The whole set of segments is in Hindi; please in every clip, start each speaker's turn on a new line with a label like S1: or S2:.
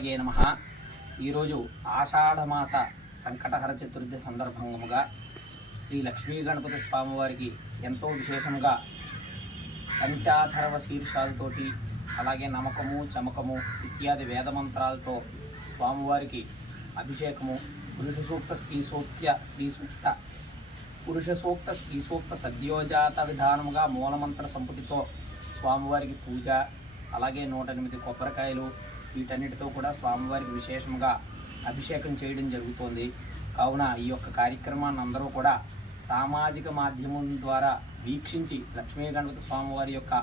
S1: గణపతయే నమ. ఈరోజు ఆషాఢమాస సంకటహర చతుర్థి సందర్భంగా శ్రీ లక్ష్మీ గణపతి స్వామివారికి ఎంతో విశేషంగా పంచాథర్వ శీర్షాలతోటి అలాగే నమకము చమకము ఇత్యాది వేదమంత్రాలతో స్వామివారికి అభిషేకము పురుష సూక్త శ్రీ సూక్త శ్రీ సూక్త పురుష సూక్త శ్రీ సూక్త సద్యోజాత విధానముగా మూలమంత్ర సంపుటితో స్వామివారికి పూజ అలాగే నూట ఎనిమిది కొబ్బరికాయలు వీటన్నిటితో కూడా స్వామివారికి విశేషంగా అభిషేకం చేయడం జరుగుతోంది. కావున ఈ యొక్క కార్యక్రమాన్ని అందరూ కూడా సామాజిక మాధ్యమం ద్వారా వీక్షించి లక్ష్మీ గణపతి స్వామివారి యొక్క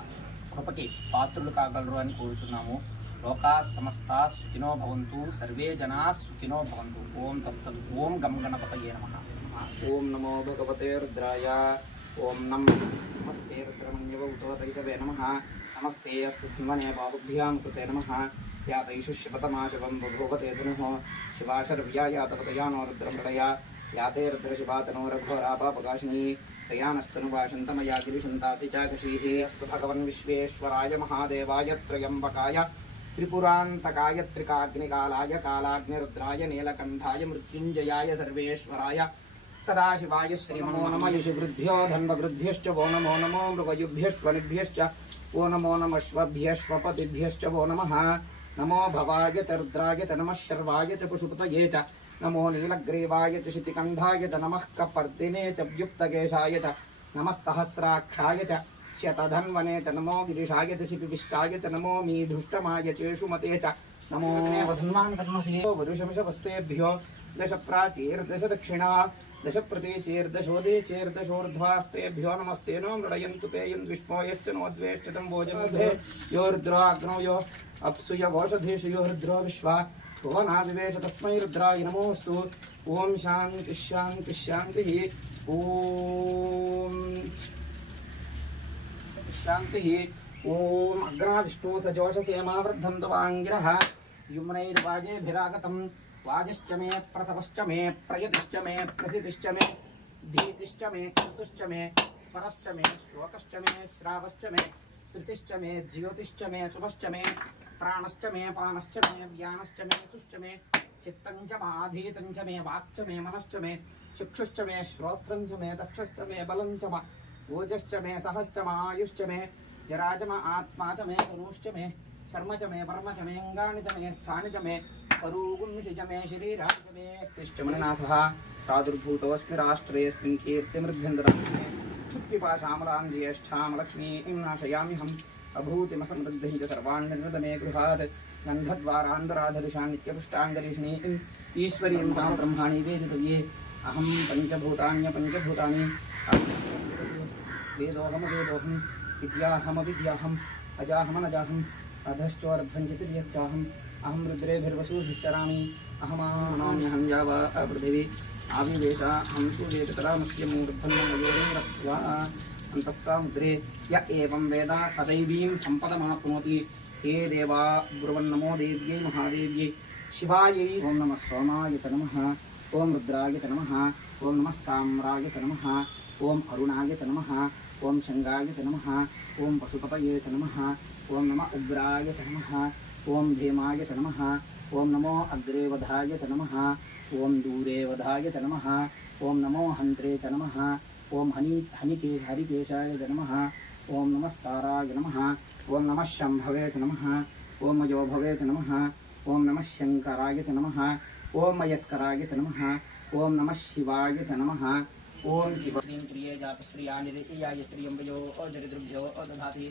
S1: కృపకి పాత్రులు కాగలరు అని కోరుచున్నాము. లోకా సమస్త సుఖినో భవంతు సర్వే జనా సుఖినో భవంతు. ఓం తత్సత్ ఓం గం గణపతయే నమ. ఓం నమో భగవతే రుద్రాయ. ఓం నమ. నమస్తే రుద్రమన్యవౌతోతైషవే నమ. नमस्ते, अस्तु धिमने बाहुभ्यां कृते नमः। या तैषु शिवतमा शिवं बभूवते धनुः शिवाशर्व्या या तपतया नो रुद्रमृडया। या ते रुद्रशिवातनो रघोरापापकाशिनी तया नस्तनुवाशन्तमया गिरिशन्तापि चाकशीः अस्तु भगवन् विश्वेश्वराय महादेवाय त्रयम्बकाय त्रिपुरान्तकाय त्रिकाग्निकालाय कालाग्निरुद्राय नीलकण्ठाय मृत्युञ्जयाय सर्वेश्वराय सदाशिवाय श्रीमो नम। यशुभृद्भ्यो धन्वगृद्भ्यश्च वो नमो नमो मृगयुभ्यश्वनिभ्यश्च वो नमो नमश्वभ्यश्वपतिभ्यश्च वो नमः। नमो भवाय च च नमः शर्वाय च पशुपतये च नमो नीलग्रीवाय च शितिकण्ठाय च नमः कपर्दिने च व्युक्तकेशाय च नमः सहस्राक्षाय च शतधन्वने च नमो गिरीशाय च शिपिविष्टाय च नमो मीधुष्टमाय चेषुमते च नमो वधन्वान् वरुषमशवस्तेभ्यो दश प्राचीर्दश दक्षिणा दशप्रति चेर्दशोदे चेर्दशोर्ध्वास्तेभ्यो नमस्ते नो मृडयन्तु ते यं यश्च नो भोजनभे योरुद्राग्नौ यो अप्सुयवोषधीषु योरुद्रो विश्वा। भुवनादिवेश तस्मै रुद्राय नमोऽस्तु। ॐ शान्तिश्शान्तिश्शान्तिः ॐ शान्तिः। ॐ अग्रा विष्णु सजोषसेमावृद्धं तु वाङ्गिरः युम्नैर्वाजेभिरागतम्। वाजश्च मे, प्रसवश्च मे, प्रयतिश्च मे, प्रसितिश्च मे, धीतिश्च मे कर्तुश्च मे, स्वरश्च मे, श्लोकश्च मे, श्रावश्च मे श्रुतिश्च मे, ज्योतिश्च मे, शुभश्च मे, प्राणश्च मे, पानश्च मे, व्यानश्च मे, सुश्च मे, चित्तं च माधीतं च मे, वाक्च मे, मनश्च मे, चक्षुश्च मे, श्रोत्रं च मे, दक्षश्च मे, बलं च मा, ओजश्च मे, सहश्च मायुश्च मे, जराजम आत्मा च मे तनुश्च मे, शर्म च मे, वर्म च मे, अङ्गानि च मे, स्थानि च मे करूगुंषि च मे शरीरा च मे तिष्ठमननासः प्रादुर्भूतोऽस्मि राष्ट्रेऽस्मिन् कीर्तिमृद्ध्यन्तराष्ट्रे क्षुत्पिपाशामलां ज्येष्ठां लक्ष्मीं नाशयाम्यहम्। अभूतिमसमृद्धिं च सर्वान् निर्वृतमे गृहात्। गन्धद्वारान्तराधरिषान् नित्यपुष्टाङ्गरीषिणीम् ईश्वरीं तां ब्रह्माणि वेदितव्ये। अहं पञ्चभूतान्यपञ्चभूतानि वेदोऽहमवेदोऽहं विद्याहमविद्याहम्, अजाहमनजाहम् अहं रुद्रेभिर्वसूभिश्चरामि। अहमानाम्यहं यावा पृथिवी आविवेश अहं सूर्यपितरामस्य मूर्धं मयोनिरप्स्वा अन्तः सामुद्रे य एवं वेद सदैवीं सम्पदमाप्नोति। हे देवा, ब्रुवन्नमो देव्यै महादेव्यै। शिवायै ॐ नमः सोमाय च नमः। ॐ रुद्राय च नमः। ॐ नमस्ताम्राय च नमः। ॐ अरुणाय च नमः। ॐ शङ्गाय च नमः। ॐ पशुपतये च नमः। ॐ नम उग्राय च नमः। ॐ भीमाय च नमः ॐ नमो अग्रे वधाय च नमः ॐ दूरे वधाय च नमः ॐ नमो हंत्रे च नमः ॐ हनि हनिके हरिकेशाय च नमः ॐ नमस्ताराय नमः ॐ नमः शम्भवे च नमः ॐ मयोभवे च नमः ॐ नमः शङ्कराय च नमः ॐ मयस्कराय च नमः ॐ नमः शिवाय च नमः ॐ शिवश्रीं प्रिये जातश्रियानिर्याय श्रियम्बयो अजरिदृभ्यो अदधाति